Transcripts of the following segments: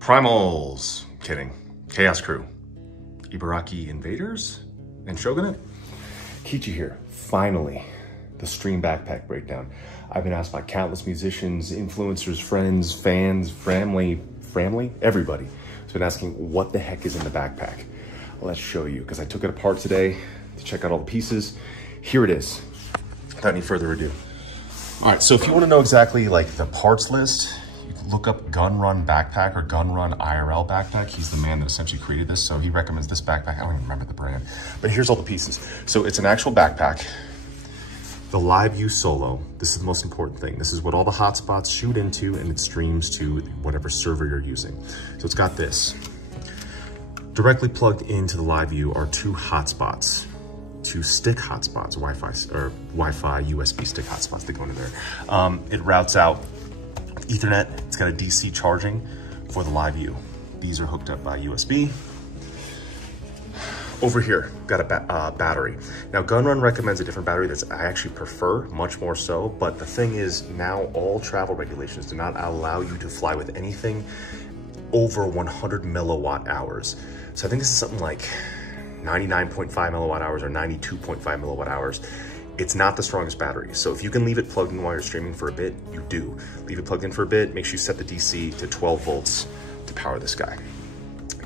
Primals, kidding. Chaos Crew, Ibaraki Invaders, and Shogunate. Kiichi here, finally, the stream backpack breakdown. I've been asked by countless musicians, influencers, friends, fans, family, everybody has been asking what the heck is in the backpack. Let's show you, because I took it apart today to check out all the pieces. Here it is, without any further ado. All right, so if you want to know exactly like the parts list, you can look up Gun Run Backpack or Gun Run IRL Backpack. He's the man that essentially created this, so he recommends this backpack. I don't even remember the brand, but here's all the pieces. So it's an actual backpack. The live view solo, this is the most important thing. This is what all the hotspots shoot into, and it streams to whatever server you're using. So it's got this. Directly plugged into the live view are two hotspots, two stick hotspots, Wi-Fi USB stick hotspots that go into there. It routes out Ethernet. It's got a DC charging for the live view. These are hooked up by USB. Over here, got a battery. Now, Gun Run recommends a different battery that I actually prefer, much more so, but the thing is, now all travel regulations do not allow you to fly with anything over 100 milliwatt hours. So I think this is something like 99.5 milliwatt hours or 92.5 milliwatt hours. It's not the strongest battery. So if you can leave it plugged in while you're streaming for a bit, you do. Leave it plugged in for a bit, make sure you set the DC to 12 volts to power this guy.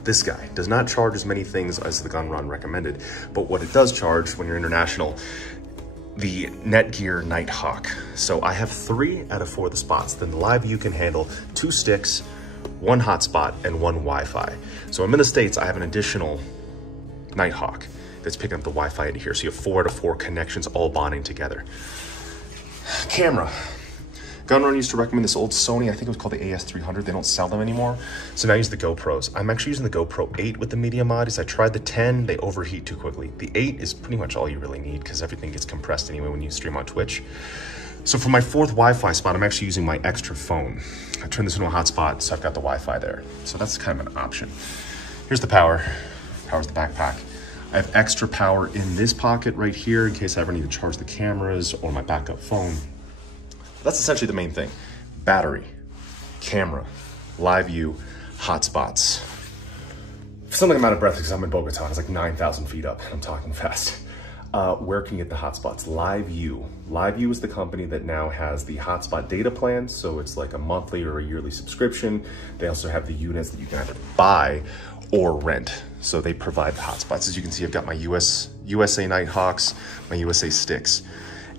This guy does not charge as many things as the Gun Run recommended, but what it does charge when you're international, the Netgear Nighthawk. So I have 3 out of 4 of the spots. Then the live view can handle 2 sticks, 1 hotspot, and 1 Wi-Fi. So I'm in the States, I have an additional Nighthawk that's picking up the Wi-Fi into here. So you have 4 out of 4 connections all bonding together. Camera. Gun Run used to recommend this old Sony, I think it was called the AS300. They don't sell them anymore. So now I use the GoPros. I'm actually using the GoPro 8 with the media mod. As I tried the 10, they overheat too quickly. The 8 is pretty much all you really need because everything gets compressed anyway when you stream on Twitch. So for my 4th Wi-Fi spot, I'm actually using my extra phone. I turned this into a hotspot, so I've got the Wi-Fi there. So that's kind of an option. Here's the power. Powers the backpack. I have extra power in this pocket right here in case I ever need to charge the cameras or my backup phone. That's essentially the main thing. Battery, camera, live view, hotspots. For something I'm out of breath because I'm in Bogota. It's like 9,000 feet up and I'm talking fast. Where can you get the hotspots? Live view. Live view is the company that now has the hotspot data plan. So it's like a monthly or a yearly subscription. They also have the units that you can either buy or rent. So they provide the hotspots. As you can see, I've got my USA Nighthawks, my USA sticks.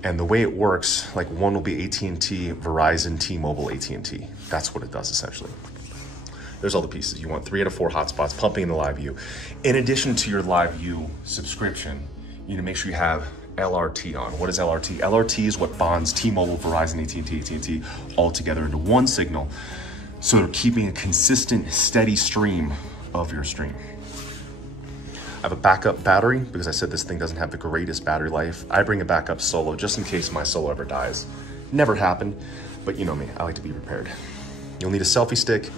And the way it works, like one will be AT&T, Verizon, T-Mobile, AT&T. That's what it does essentially. There's all the pieces. You want 3 out of 4 hotspots pumping in the live view. In addition to your live view subscription, you need to make sure you have LRT on. What is LRT? LRT is what bonds T-Mobile, Verizon, AT&T all together into one signal. So they're keeping a consistent, steady stream of your stream. I have a backup battery because I said this thing doesn't have the greatest battery life. I bring a backup solo just in case my solo ever dies. Never happened, but you know me, I like to be prepared. You'll need a selfie stick,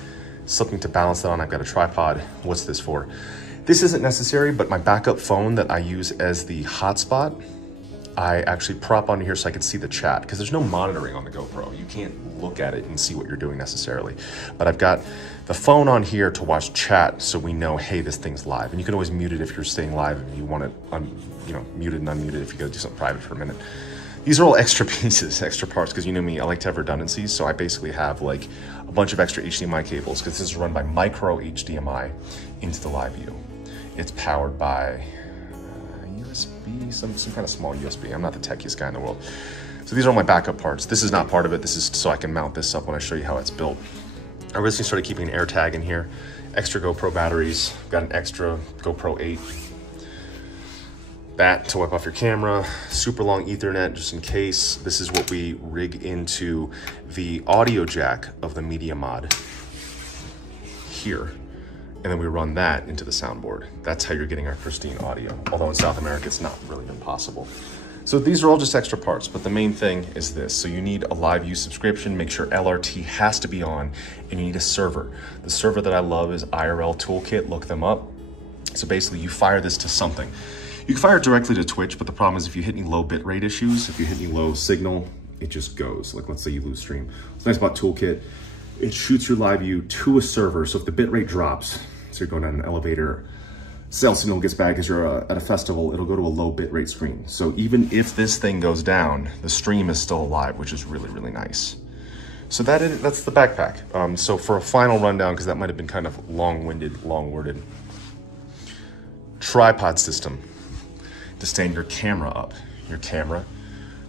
something to balance that on. I've got a tripod. What's this for? This isn't necessary, but my backup phone that I use as the hotspot, I actually prop onto here so I can see the chat because there's no monitoring on the GoPro. You can't look at it and see what you're doing necessarily. But I've got the phone on here to watch chat so we know, hey, this thing's live. And you can always mute it if you're staying live and you want it muted and unmuted if you go do something private for a minute. These are all extra pieces, extra parts, because you know me, I like to have redundancies. So I basically have like a bunch of extra HDMI cables because this is run by micro HDMI into the live view. It's powered by USB, some kind of small USB. I'm not the techiest guy in the world. So these are all my backup parts. This is not part of it. This is so I can mount this up when I show you how it's built. I recently started keeping an air tag in here, extra GoPro batteries, got an extra GoPro 8. That to wipe off your camera, super long Ethernet just in case. This is what we rig into the audio jack of the media mod here. And then we run that into the soundboard. That's how you're getting our pristine audio. Although in South America, it's not really impossible. So these are all just extra parts, but the main thing is this. So you need a live view subscription, make sure LRT has to be on, and you need a server. The server that I love is IRL Toolkit, look them up. So basically you fire this to something. You can fire it directly to Twitch, but the problem is if you hit any low bitrate issues, if you hit any low signal, it just goes. Like let's say you lose stream. What's nice about Toolkit, it shoots your live view to a server. So if the bitrate drops, so you're going down an elevator, cell signal gets bad because you're at a festival, it'll go to a low bitrate screen. So even if this thing goes down, the stream is still alive, which is really, really nice. So that's the backpack. So for a final rundown, because that might have been kind of long-winded, long-worded, tripod system to stand your camera up. Your camera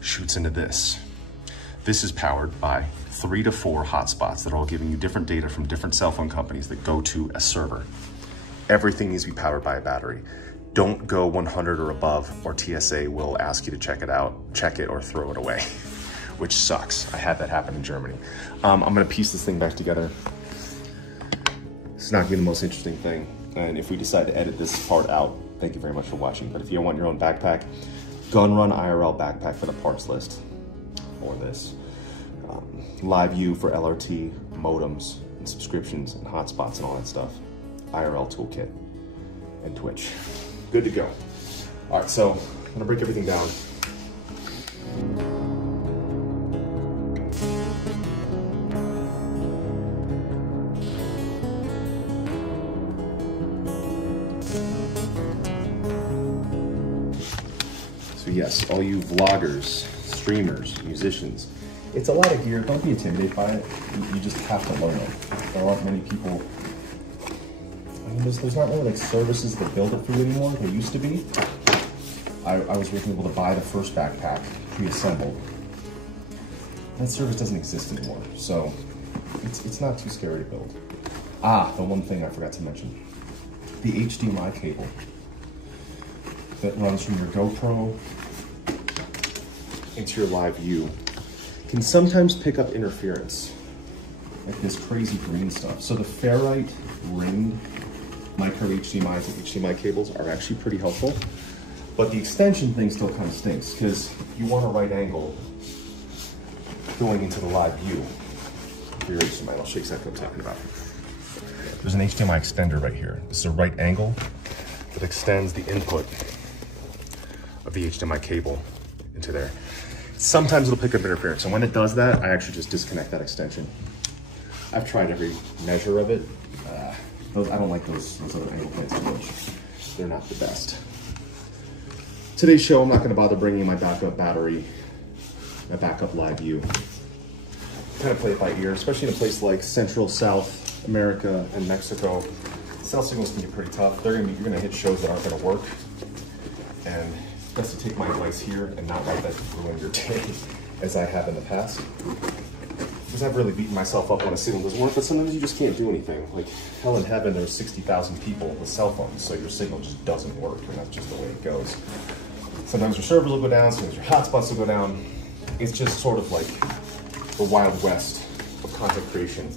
shoots into this. This is powered by 3 to 4 hotspots that are all giving you different data from different cell phone companies that go to a server. Everything needs to be powered by a battery. Don't go 100 or above, or TSA will ask you to check it or throw it away, which sucks. I had that happen in Germany. I'm gonna piece this thing back together. It's not gonna be the most interesting thing. And if we decide to edit this part out, thank you very much for watching. But if you want your own backpack, Gun Run IRL backpack for the parts list, or this. Live view for LRT, modems, and subscriptions, and hotspots, and all that stuff. IRL toolkit, and Twitch. Good to go. All right, so I'm gonna break everything down. So yes, all you vloggers, streamers, musicians, it's a lot of gear. Don't be intimidated by it. You just have to learn it. There aren't many people. I mean, there's not really like services that build it for you anymore. There used to be. I was really able to buy the first backpack pre-assembled. That service doesn't exist anymore, so it's not too scary to build. Ah, the one thing I forgot to mention: the HDMI cable that runs from your GoPro into your live view can sometimes pick up interference, like this crazy green stuff. So the ferrite ringed micro HDMIs and HDMI cables are actually pretty helpful, but the extension thing still kind of stinks, because you want a right angle going into the live view for your HDMI. I'll show you exactly what I'm talking about. There's an HDMI extender right here. This is a right angle that extends the input of the HDMI cable into there. Sometimes it'll pick up interference, and when it does that, I actually just disconnect that extension. I've tried every measure of it. I don't like those other angle plates so much. They're not the best. Today's show, I'm not going to bother bringing my backup battery, my backup live view. Kind of play it by ear, especially in a place like Central, South America, and Mexico. Cell signals can be pretty tough. You're going to hit shows that aren't going to work, and best to take my advice here and not let that ruin your day, as I have in the past. Because I've really beaten myself up when a signal doesn't work, but sometimes you just can't do anything. Like, hell in heaven, there's 60,000 people with cell phones, so your signal just doesn't work, and that's just the way it goes. Sometimes your servers will go down, sometimes your hotspots will go down. It's just sort of like the Wild West of content creation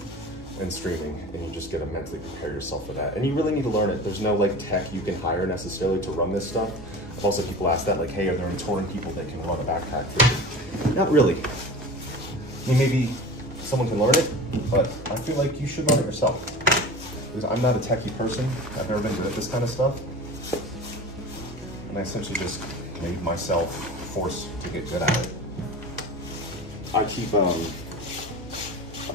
and streaming, and you just gotta mentally prepare yourself for that. And you really need to learn it. There's no like tech you can hire necessarily to run this stuff. I've also people ask that, like, hey, are there touring people that can run a backpack for you? Not really. I mean, maybe someone can learn it, but I feel like you should learn it yourself. Because I'm not a techie person. I've never been good at this kind of stuff. And I essentially just made myself forced to get good at it. I keep a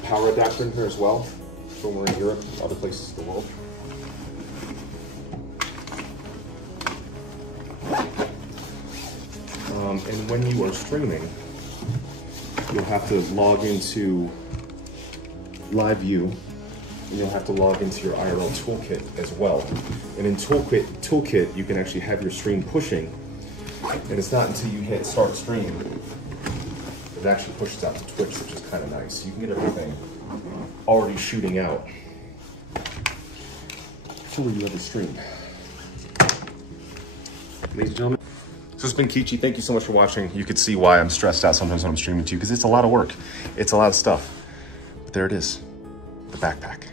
power adapter in here as well, when we're in Europe and other places in the world. And when you are streaming, you'll have to log into live view, and you'll have to log into your IRL toolkit as well. And in toolkit, you can actually have your stream pushing, and it's not until you hit start stream it actually pushes out to Twitch, which is kind of nice. You can get everything already shooting out to where you have a stream. Ladies and gentlemen, so it's been Kiichi. Thank you so much for watching. You can see why I'm stressed out sometimes when I'm streaming to you, because it's a lot of work. It's a lot of stuff. But there it is, the backpack.